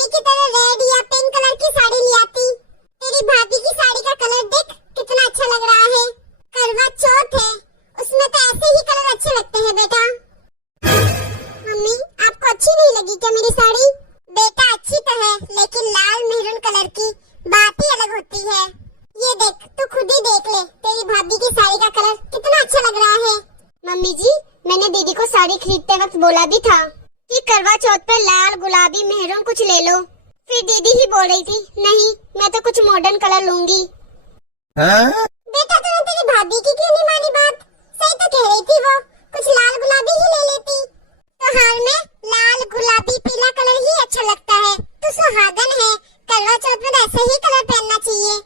भाभी की तरह रेड या पिंक कलर की साड़ी ले आती। तेरी भाभी की साड़ी का कलर देख कितना अच्छा लग रहा है। करवा चौथ है, उसमें तो ऐसे ही कलर अच्छे लगते हैं बेटा। मम्मी आपको अच्छी नहीं लगी क्या मेरी साड़ी? बेटा अच्छी तो है, लेकिन लाल मेहरून कलर की बात ही अलग होती है। ये देख, तू खुद ही देख ले, तेरी भाभी की साड़ी का कलर कितना अच्छा लग रहा है। मम्मी जी, मैंने दीदी को साड़ी खरीदते वक्त बोला भी था कि करवा चौथ पे लाल गुलाबी मेहरून कुछ ले लो। फिर दीदी ही बोल रही थी नहीं, मैं तो कुछ मॉडर्न कलर लूंगी। बेटा तूने तेरी भाभी की क्यों नहीं मानी बात? सही तो कह रही थी वो, कुछ लाल गुलाबी ही ले लेती। त्योहार में लाल गुलाबी पीला कलर ही अच्छा लगता है। तू सुहागन है, करवा चौथ में ऐसे ही कलर पहनना चाहिए।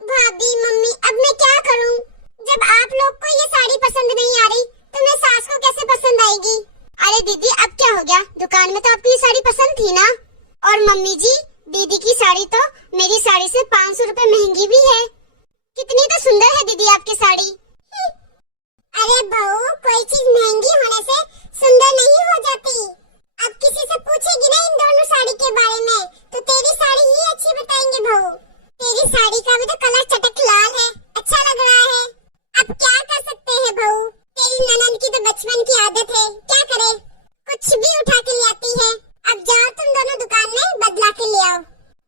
भाभी मम्मी अब मैं क्या करूं? जब आप लोग को ये साड़ी पसंद नहीं आ रही तो मैं सास को कैसे पसंद आएगी? अरे दीदी अब क्या हो गया, दुकान में तो आपकी साड़ी पसंद थी ना। और मम्मी जी, दीदी की साड़ी तो मेरी साड़ी से 500 रुपए महंगी भी है। कितनी तो सुंदर है दीदी आपकी साड़ी। अरे बहू, कोई चीज महंगी होने से सुंदर नहीं हो जाती। अब किसी से पूछेगी ना इन दोनों साड़ी के बारे में तो तेरी साड़ी ही अच्छी बताएंगे बहू। तेरी साड़ी का भी तो कलर चटक लाल है, अच्छा लग रहा है। अब क्या कर सकते हैं बहू, तेरी ननद की तो बचपन की आदत है, क्या करे, कुछ भी उठा के ले आती है। अब जाओ तुम दोनों दुकान में बदला के ले आओ।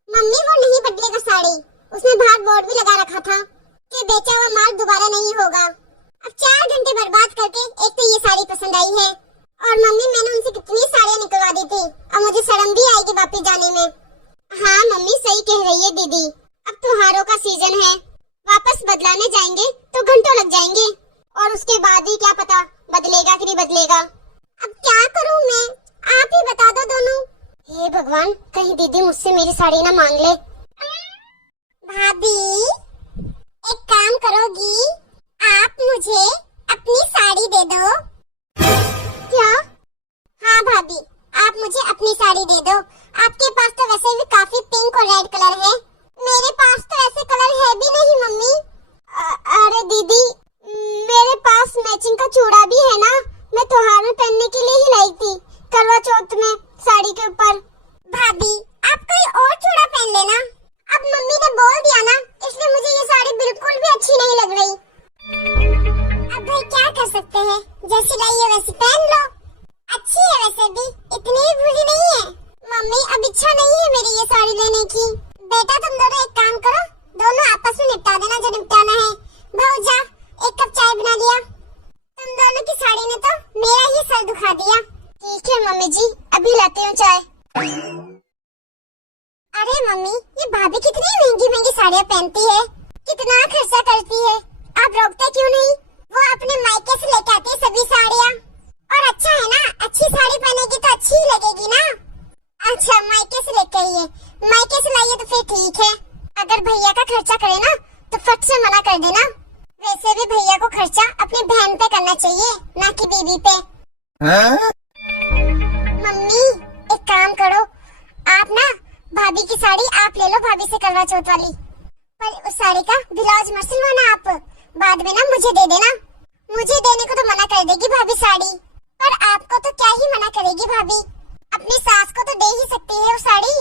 मम्मी वो नहीं बदलेगा साड़ी, उसने बाहर बोर्ड भी लगा रखा था कि बेचा हुआ माल दोबारा नहीं होगा। अब 4 घंटे बर्बाद करके एक तो ये साड़ी पसंद आई है, और मम्मी मैंने उनसे कितनी साड़ियाँ निकलवा दी थी, और मुझे शर्म भी आएगी वापस जाने में। हाँ मम्मी सही कह रही है दीदी, अब त्योहारों का सीजन है, वापस बदलाने जाएंगे तो घंटों लग जाएंगे, और उसके बाद ही क्या पता बदलेगा कि नहीं बदलेगा। अब क्या करूँ मैं, आप ही बता दो दोनों। हे भगवान, कहीं दीदी मुझसे मेरी साड़ी ना मांग ले। भाभी एक काम करोगी, आप मुझे अपनी साड़ी दे दो। क्या? हाँ भाभी, आप मुझे अपनी साड़ी दे दो। आपके पास तो वैसे भी काफी पिंक और रेड कलर है, मेरे पास तो ऐसे कलर है भी नहीं मम्मी। अरे दीदी, मेरे पास मैचिंग का चूड़ा भी है ना, मैं त्योहार में पहनने के लिए ही लाई थी, करवा चौथ में साड़ी के ऊपर। भाभी आप कोई और चूड़ा पहन लेना। अब मम्मी ने बोल दिया ना, इसलिए मुझे ये साड़ी बिल्कुल भी अच्छी नहीं लग रही। अब भाई क्या कर सकते हैं, जैसी लाई है वैसी पहन लो। अच्छी है वैसे भी, इतनी भी बुरी नहीं है। मम्मी अब इच्छा नहीं है मेरी ये साड़ी लेने की। बेटा तुम दोनों एक काम करो, दोनों आपस में निपटा देना जो निपटाना है। भाऊ जा, एक कप चाय बना दिया। तुम दोनों की साड़ी ने तो मेरा ही सर दुखा दिया। ठीक है मम्मी जी, अभी लाती हूँ चाय। अरे मम्मी, ये भाभी कितनी महंगी महंगी साड़ियाँ पहनती है, कितना खर्चा करती है, आप रोकते क्यों नहीं? वो अपने मायके से लेके आती है सभी साड़ियाँ। और अच्छा है ना, अच्छी साड़ी पहनेगी तो अच्छी ही लगेगी ना। अच्छा मायके से लेके आई है, मायके से लाई है तो फिर ठीक है। अगर भैया का खर्चा करे ना तो फट से मना कर देना। वैसे भी भैया को खर्चा अपनी बहन पे करना चाहिए, ना कि बीवी पे। मम्मी एक काम करो, आप ना भाभी की साड़ी आप ले लो, भाभी से करवा चौथ वाली, पर उस साड़ी का ब्लाउज मत सिलवाना आप, बाद में ना मुझे दे देना। मुझे देने को तो मना कर देगी भाभी साड़ी, पर आपको तो क्या ही मना करेगी भाभी, अपनी सास को तो दे ही सकती है वो साड़ी।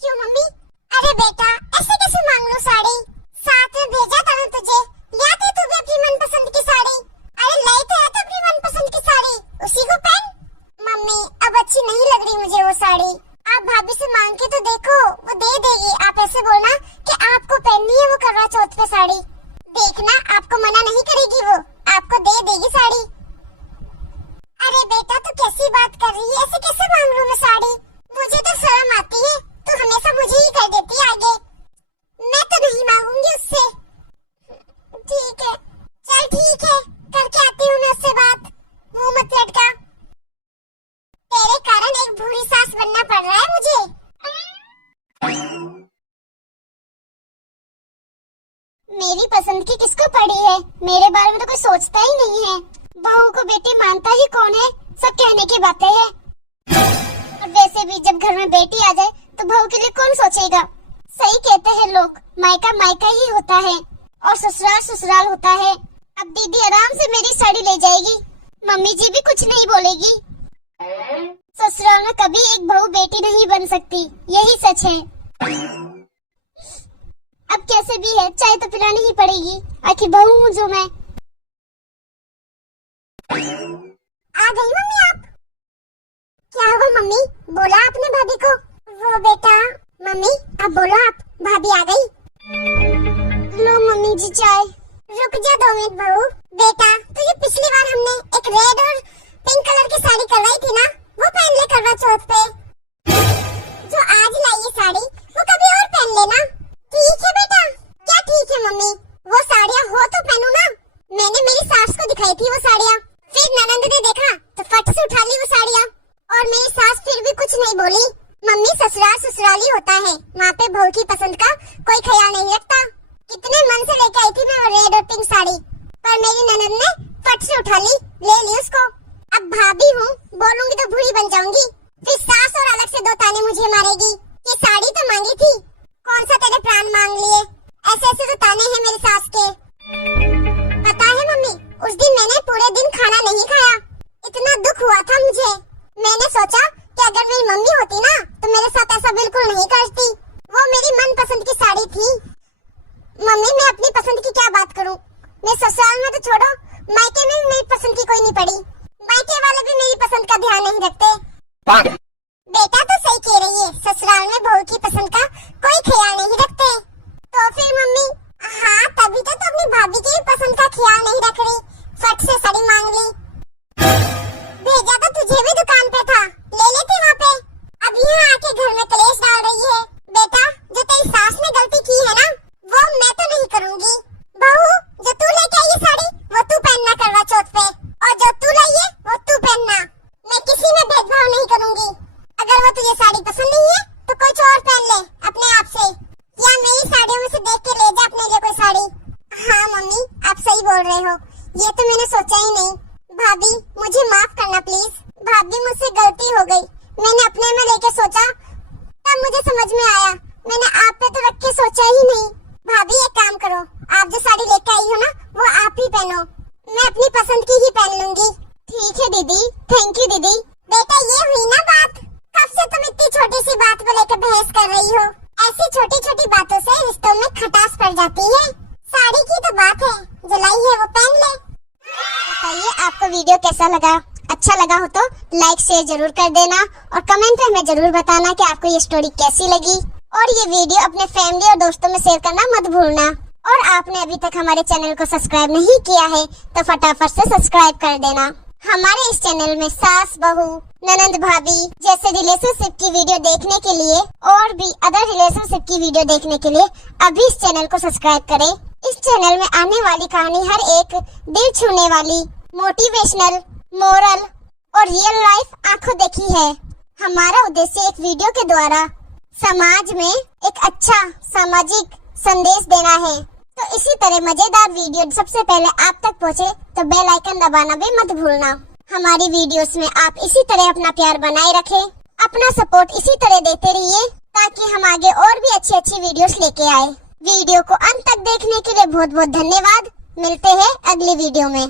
क्यों मम्मी? अरे बेटा ऐसे कैसे मांग लो साड़ी, साथ में भेजा था ना तुझे, ले आती तू भी अपनी मनपसंद की साड़ी। अरे लाई तो है तो अपनी मनपसंद की साड़ी, उसी को पहन। मम्मी अब अच्छी नहीं लग रही मुझे वो साड़ी, आप भाभी से मांग के तो देखो, वो दे देगी। आप ऐसे बोलना कि आपको पहननी है वो करवा चौथ पे साड़ी, देखना आपको मना नहीं करेगी, वो आपको दे देगी साड़ी। अरे बेटा तू कैसी बात कर रही है, ऐसे कैसे मांग लूं मैं साड़ी? मुझे तो शर्म आती है, तू हमेशा मुझे ही कर देती है आगे। मैं तो नहीं मांगूंगी उससे। ठीक है, चल ठीक है, करके आती हूँ मैं उससे बात, मुंह मत लटका। तेरे कारण एक बुरी सास बनना पड़ रहा है मुझे। मेरी पसंद की किसको पड़ी है, मेरे बारे में तो कोई सोचता ही नहीं है। बहू को बेटी मानता ही कौन है, सब कहने की बातें हैं। और वैसे भी जब घर में बेटी आ जाए तो बहू के लिए कौन सोचेगा। सही कहते हैं लोग, मायका मायका ही होता है और ससुराल ससुराल होता है। अब दीदी आराम से मेरी साड़ी ले जाएगी, मम्मी जी भी कुछ नहीं बोलेगी। ससुराल में कभी एक बहू बेटी नहीं बन सकती, यही सच है। अब कैसे भी है, चाय तो पिलानी ही पड़ेगी, आखिर बहू हूँ जो मैं। आ गई मम्मी आप? क्या हुआ मम्मी, बोला आपने भाभी को? वो बेटा, मम्मी अब बोलो आप, भाभी आ गई। लो मम्मी जी चाय। रुक जा 2 मिनट बहू। बेटा तुझे पिछली बार हमने एक रेड और पिंक कलर की साड़ी करवाई थी ना, वो पहन ले करवा चौथ पे। जो आज लाई ये साड़ी वो कभी और पहन लेना। ठीक है बेटा। क्या ठीक है मम्मी, वो साड़ियाँ हो तो पहनू ना। मैंने मेरी सास को दिखाई थी वो साड़ियाँ, फिर ननंद ने देखा तो फट से उठा ली वो साड़ियाँ, और मेरी सास फिर भी कुछ नहीं बोली। मम्मी ससुराल ससुराल ही होता है, वहाँ पे बहू की पसंद का कोई ख्याल नहीं रखता। कितने मन से लेके आई थी मैं वो रेड और पिंक साड़ी, पर मेरी ननद ने फट से उठा ली, ले ली उसको। अब भाभी हूँ, बोलूंगी तो बुरी बन जाऊंगी, फिर सास और अलग से 2 ताने मुझे मारेगी कि साड़ी तो मांगी थी, कौन सा तेरे प्राण मांग लिए। ऐसे ऐसे तो ताने हैं मेरी सास के। पता है मम्मी, उस दिन मैंने पूरे दिन खाना नहीं खाया, इतना दुख हुआ था मुझे। मैंने सोचा कि अगर मेरी मम्मी होती ना तो मेरे साथ ऐसा बिल्कुल नहीं करती। वो मेरी मनपसंद की साड़ी थी। मम्मी मैं अपनी पसंद की क्या बात करूं, मैं ससुराल में तो छोड़ो, मायके में भी मेरी पसंद की कोई नहीं पड़ी। मायके वाले भी मेरी पसंद का ध्यान नहीं रखते। बेटा तो सही कह रही है, ससुराल में बहू की पसंद का कोई ख्याल नहीं रखते। तो फिर मम्मी, हाँ तभी तो अपनी भाभी की पसंद का ख्याल नहीं रख रही, फट से साड़ी मांग ली। भेजा तो तुझे भी दुकान पे था, ले लेती वहाँ पे। अब यहाँ आके घर में कलेश डाल रही है। बेटा जो तेरी सास ने गलती की है ना, वो मैं तो नहीं करूँगी। बहू जो तू लेके आई ये साड़ी वो तू पहनना करवा चौथ पे, और जो तू लाई है वो तू पहनना। मैं किसी में भेदभाव नहीं करूँगी। अगर वो तुझे साड़ी पसंद नहीं है तो कुछ और पहन ले अपने आप से, या मेरी साड़ियों में से देख के ले जा अपने लिए कोई साड़ी। हाँ मम्मी आप सही बोल रहे हो, ये तो मैंने सोचा ही नहीं। भाभी मुझे माफ करना प्लीज। भाभी मुझसे गलती हो गई, मैंने अपने में लेके सोचा, तब मुझे समझ में आया, मैंने आप पे तो रख के सोचा ही नहीं। भाभी एक काम करो, आप जो साड़ी लेके आई हो ना वो आप ही पहनो, मैं अपनी पसंद की ही पहन लूंगी। ठीक है दीदी, थैंक यू दीदी। बेटा ये हुई ना बात, कब से तुम इतनी छोटी सी बात को लेकर बहस कर रही हो। ऐसी छोटी छोटी बातों से रिश्तों में खटास पड़ जाती है। साड़ी की तो बात है, जो लाई है वो पहन ले। बताइए आपको वीडियो कैसा लगा, अच्छा लगा हो तो लाइक शेयर जरूर कर देना, और कमेंट में हमें जरूर बताना कि आपको ये स्टोरी कैसी लगी। और ये वीडियो अपने फैमिली और दोस्तों में शेयर करना मत भूलना। और आपने अभी तक हमारे चैनल को सब्सक्राइब नहीं किया है तो फटाफट से सब्सक्राइब कर देना। हमारे इस चैनल में सास बहू ननंद भाभी जैसे रिलेशनशिप की वीडियो देखने के लिए, और भी अदर रिलेशनशिप की वीडियो देखने के लिए अभी इस चैनल को सब्सक्राइब करें। इस चैनल में आने वाली कहानी हर एक दिल छूने वाली, मोटिवेशनल, मोरल और रियल लाइफ आंखों देखी है। हमारा उद्देश्य एक वीडियो के द्वारा समाज में एक अच्छा सामाजिक संदेश देना है। तो इसी तरह मजेदार वीडियो सबसे पहले आप तक पहुँचे तो बेल आइकन दबाना भी मत भूलना। हमारी वीडियोस में आप इसी तरह अपना प्यार बनाए रखें, अपना सपोर्ट इसी तरह देते रहिए ताकि हम आगे और भी अच्छी अच्छी वीडियोस लेके आए। वीडियो को अंत तक देखने के लिए बहुत बहुत धन्यवाद। मिलते हैं अगली वीडियो में।